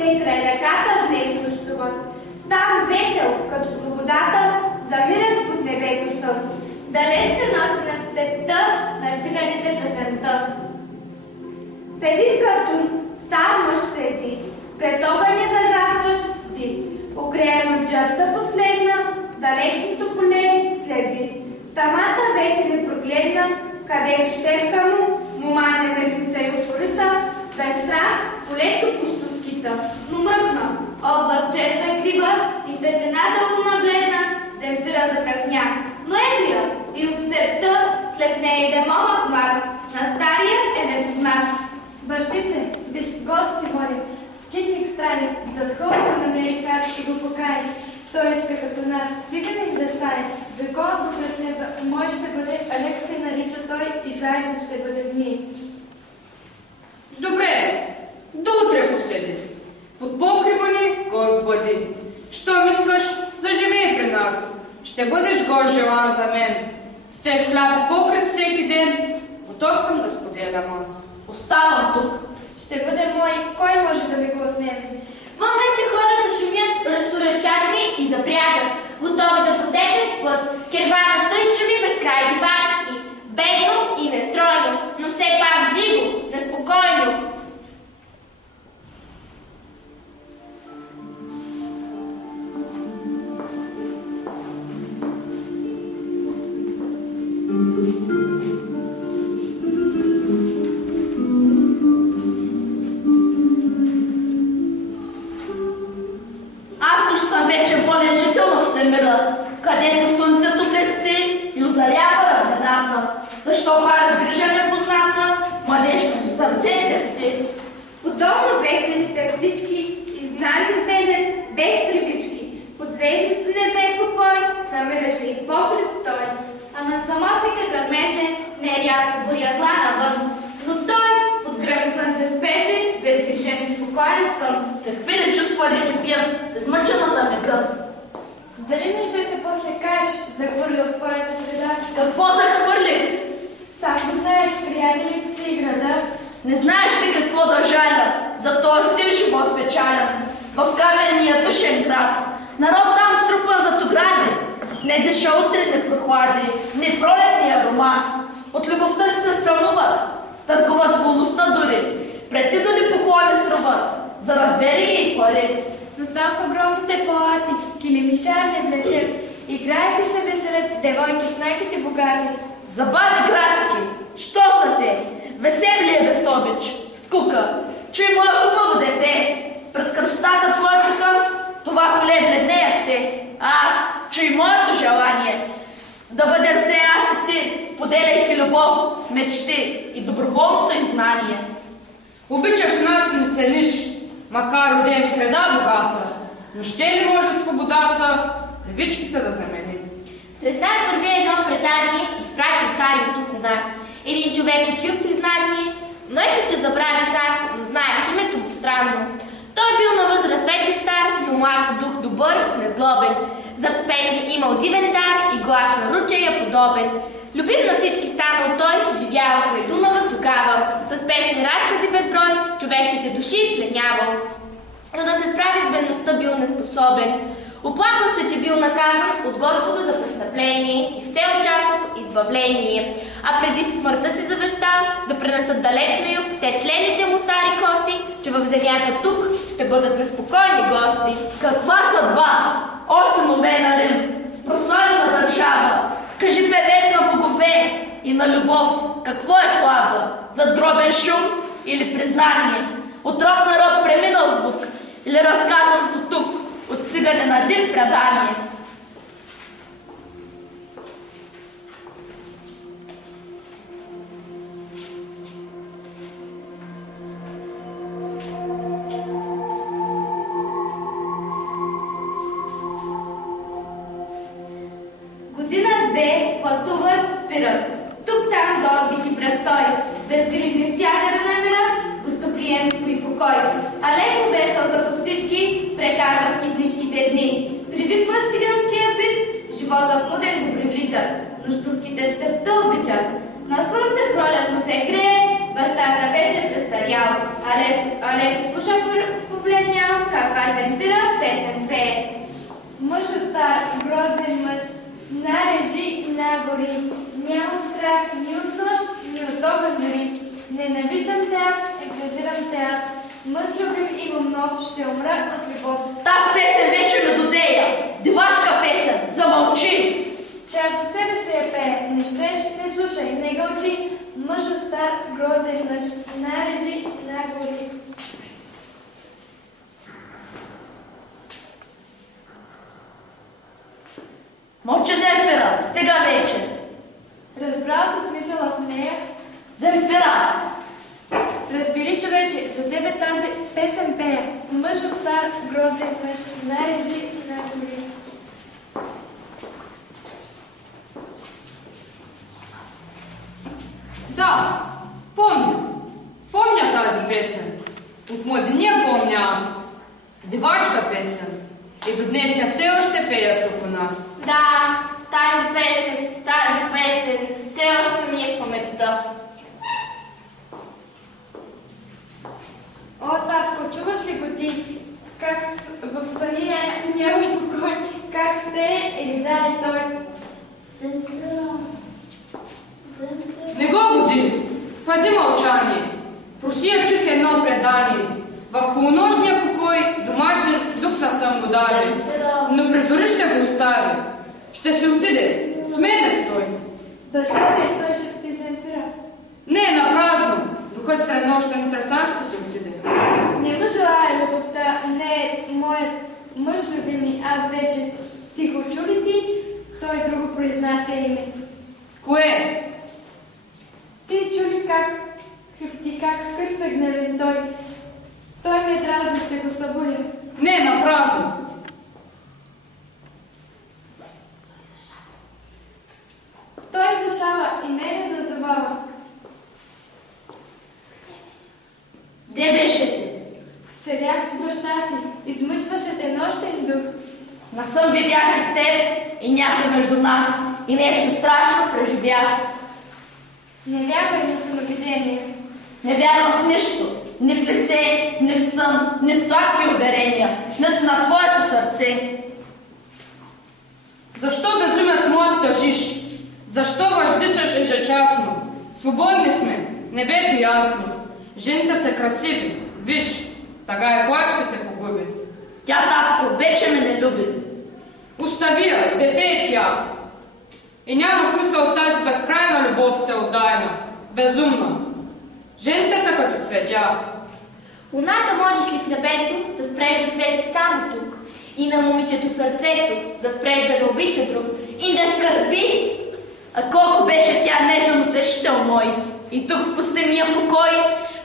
те край ръката днес нощуват. Стан весел, като свободата, замират под небето сън. Далеч се носи над степта на циганите песента. В един картун стар мъж седи, пред огъня загасващ ди. Огреен от джарта последна, далечното поле следи. В тамата вече не прогледна, където щепка му, момане мъртвица и упорита, без страх полето пусто скита. Но мръкна, облак чеса криба и светлината луна бледна, земфира закъсня. Но ето я, и от степта след нея иде момък млад, на стария е непознат. Бащице, виж гости моля, скитник странен, зад хората намери хат и го покай. Той иска като нас циганин да стане, закон го преследва, мой ще бъде, Алексей нарича той и заедно ще бъдем ние. Добре, до утре поседи. Под покрива ни гост бъди. Щом искаш, заживей при нас. Ще бъдеш гост желан за мен. С теб хляб и покрив всеки ден. Готов съм да споделям аз. Оставам тук. Ще бъде мой, кой може да ми го отнеме? Вън вече хората шумят, разтурачатни и запрягат, готови да потеглят път. Керванът той шуми безкрайни башки, бедно и нестройно, но все пак живо, неспокойно. Вече волен жител на всемира, където слънцето блести и озарява равнината. Защо пара грижа непозната, младежкото сърце трепти. Подобно веселите птички, изгнани беден, без привички, под звездното небе покой, намираше и покрив той. А над самотника гърмеше нерядко буря зла навън, но той под гръм слънце спеше, безгрешен и спокоен сън. Какви ли чувства ли кипят, измъчената ми гът? Дали не ще се после кажеш, захвърлил своята среда? Какво захвърлих? Само знаеш, приятелите си и града. Не знаеш ли какво да жаля, за този сив живот печален. В каменния душен град, народ там струпан зад огради, не диша утренни прохлади, не пролетни аромат. От любовта си се срамуват, търгуват с волността дори, пред идоли поклони сруват, зарад вериги и пари. Но там в огромните палати, килимиша не блестят, играете се веселят девойки с найките богати. Забави градски, що са те? Весели е без обич, скука. Чуй, мое хубаво дете, пред кръстата твоя тука, това поле бледнеят те. А аз, чуй моето желание, да бъдем все аз и ти, споделяйки любов, мечти и доброволното иззнание. Обичаш нас и не цениш, макар роден в среда богата, но ще ли може свободата левичките да замени? Сред нас върви едно предание, изпрати цари от тук у нас. Един човек от юг признание, но ето че забравих аз, но знаех името му странно. Той бил на възраст вече стар, но млад дух добър, незлобен. За песни имал дивен дар и глас на ручея подобен. Любим на всички станал той, живял край Дунава тогава, с песни разкази безброй, човешките души пленявал. Но да се справи с бедността бил неспособен. Оплакал се, че бил наказан от Господа за престъпление и все очаквал избавление. А преди смъртта си завещал да пренесат далеч на юг те тлените му стари кости, че в земята тук ще бъдат неспокойни гости. Каква съдба, о синове на Рим, прославена държава, кажи певец на богове и на любов, какво е слава, задробен шум или признание, от род народ преминал звук или разказаното тук от цигане на див предание. Година-две пътуват, спират. Тук-там за отдих и престой. Безгрижни всякъде намират гостоприемство и покой. А леко весел като всички прекарва скитнишките дни. Привиква с циганския бит, животът муден го привлича. Нощувките в степта обичат. На слънце пролетно се грее, бащата вече престарял. А леко слуша побледнял, Земфира песен пее. Мъж стар, грозен мъж, нарежи, нагори. Нямам страх ни от нощ, ни от огън дори. Ненавиждам те аз, презирам те аз. Мъж любим имам нов, ще умра от любов. Таз песен вече ме додея. Дивашка песен, замълчи. Чак за себе се я пее, не щеш, не слушай, не гълчи. Мъж стар, грозен мъж, нарежи, нагори. Мълчи, Земфира, стига вече. Разбрал се смисъла в нея? Земфира! Разбери, човече, за тебе тази песен пея. Мъж стар, грозен мъж, нарежи, нагори. Да, помня тази песен. От младения помня аз. Дивашка песен. И до днес я все още пея тук у нас. Да, тази песен все още ми е в паметта. О, татко, чуваш ли го ти? Как в съня няма покой, как сте или да е той? Не го буди! Пази мълчание. В Русия чух едно предание. В полунощния покой домашен дух на съм го даде. Но през зори ще го остави. Ще се отиде. Смене стой. Дъща се и той ще ти Земфира. Не, напразно. Духът сред нощен тресан ще се отиде. Не му желая любовта, не е моят мъж любими, аз вече. Ти го чу ли ти? Той друго произнася име. Кое? Ти чули как скърса гневен той. Той ми е дразно, ще го събудя. Не, напразно. Той зашава и мене да забава. Де беше ти? Седях с баща си, измъчваше те нощен дух. Насън видях и теб, и някой между нас, и нещо страшно преживях. Не вярвай на съновидение. Не вярвам в нищо, ни в лице, ни в сън, ни в сладки уверения, нито на твоето сърце. Защо безумец моят тъжиш? Защо въждишаш ежечасно? Свободни сме, небето ясно. Жените са красиви. Виж, тага и плач ще те погуби. Тя, татко, вече ме не люби. Остави я, дете е тя. И няма смисъл от тази безкрайна любов всеотдайна, безумна. Жените са като цветя. Луната можеш ли в небето да спреш да свети само тук? И на момичето сърцето да спреш да не обича друг и да скърби? А колко беше тя нежен утешител мой. И тук в пустиния покой,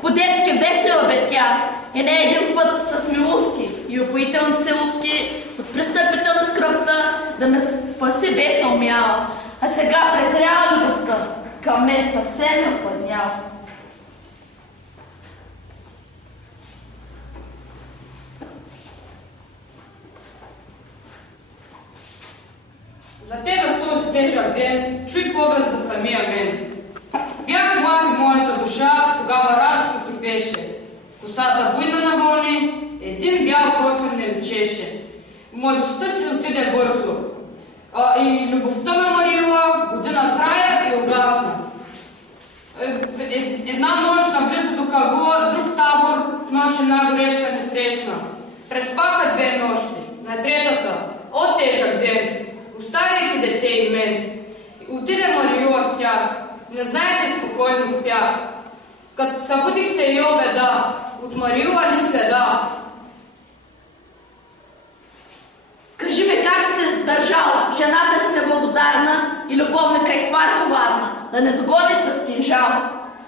по-детски весела бе тя. И не един път с милувки и упоителни целувки от пристъпите на скръпта да ме спаси бе се умяла. А сега презрява любовта към мен съвсем е опладняла. За тебе в този тежък ден чуй повест за самия мен. Бях млад и моята душа тогава радостно кипеше. Косата буйна на вълни, един бял косъм не личеше. Младостта си отиде бързо. И любовта ме марила, година трая и угасна. Една нощ наблизо до Кагула, друг табор в нощ една гореща не срещна. Преспаха 2 нощи. На третата, о тежък ден, оставяйки дете и мен. Отиде Марила с тях. Не знаете, спокойно спях. Като събудих се и обеда, от Марила ли следа? Кажи ми как си се държала, жената си неблагодарна и любовника и твар коварна, да не догони с кинжал.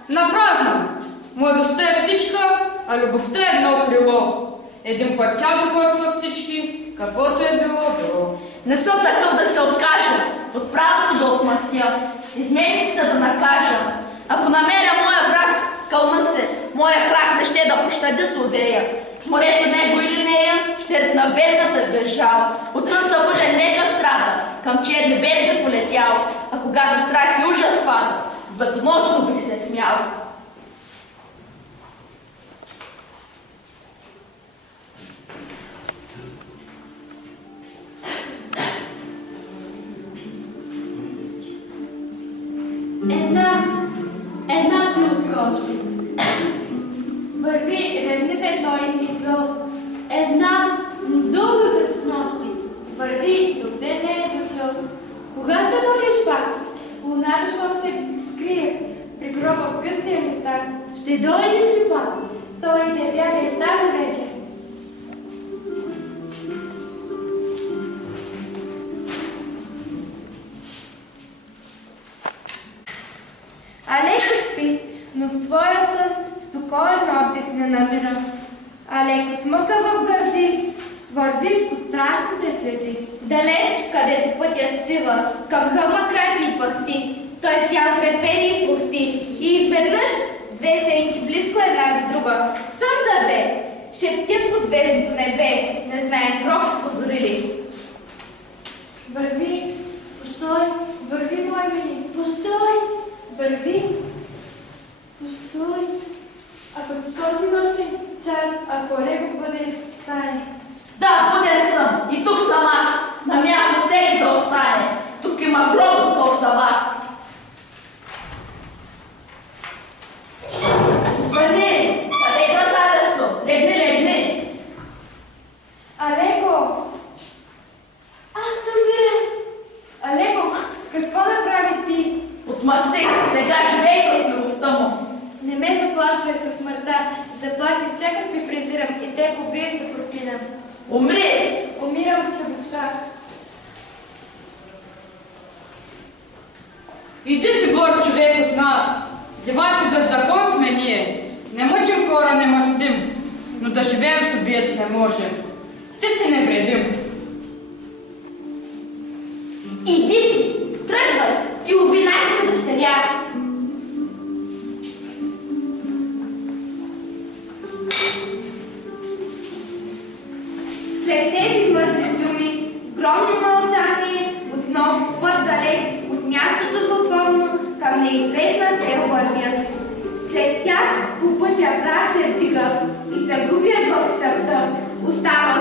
Напразно! Младостта е птичка, а любовта е едно крило. Един път тя дохлосва всички, каквото е било, било. Не съм такъв да се откажа, от правото да отмъстя, изменницата да накажа. Ако намеря моя враг, кълна се, моя крак не ще да пощади злодея. В морето него или нея, ще ритна бездната без жал. От сън събуден нека страда, към черни бездни полетял, а когато страх и ужас пада, бъдоносно бих се смял. нощи. Върви ревнив е той и зъл. Една дълга като с нощи. Върви, докъде не е дошъл. Кога ще дойдеш пак? Луната, щом се скрие при гроба в късния листак. Ще дойдеш ли пак? Той не бяга и тази вечер. Алеко спи, но в своя сън спокоен отдих не намира. Алеко смъка в гърди, върви по страшните следи. Далеч, където пътят свива, към хълма крачи и пъхти. Той цял трепери и спухти. И изведнъж две сенки близко една до друга. Сън да бе, шептят под звездното небе, не знаят гроб позорили. Върви, постой, върви, мой мили, постой, върви, постой. Ако този нощен час, ако леко бъде стане. Да, буден съм. И тук съм аз. На място всеки да остане. Тук има гроб готов за вас. Господи, къде е красавецо? Легни, легни. Алеко! Аз съм Мирен. Алеко, какво направи ти? Отмъстих. Сега живей с любовта му. Не ме заплашвай със смъртта. Заплахи всякакви презирам и те побият се пропинам. Умри! Умирам с любовта. Иди си бор човек от нас. Деваци без закон сме ние. Не мъчим хора, не мъстим. Но да живеем с убиец не може. Ти си невредим. Иди си, тръгвай, ти уби нашата дъщеря. След тези мъдри думи, громно мълчание, отново път далеч от мястото законно към неизвестна цел вървят. След тях по пътя прах се вдига и се губят в стъпта. Остава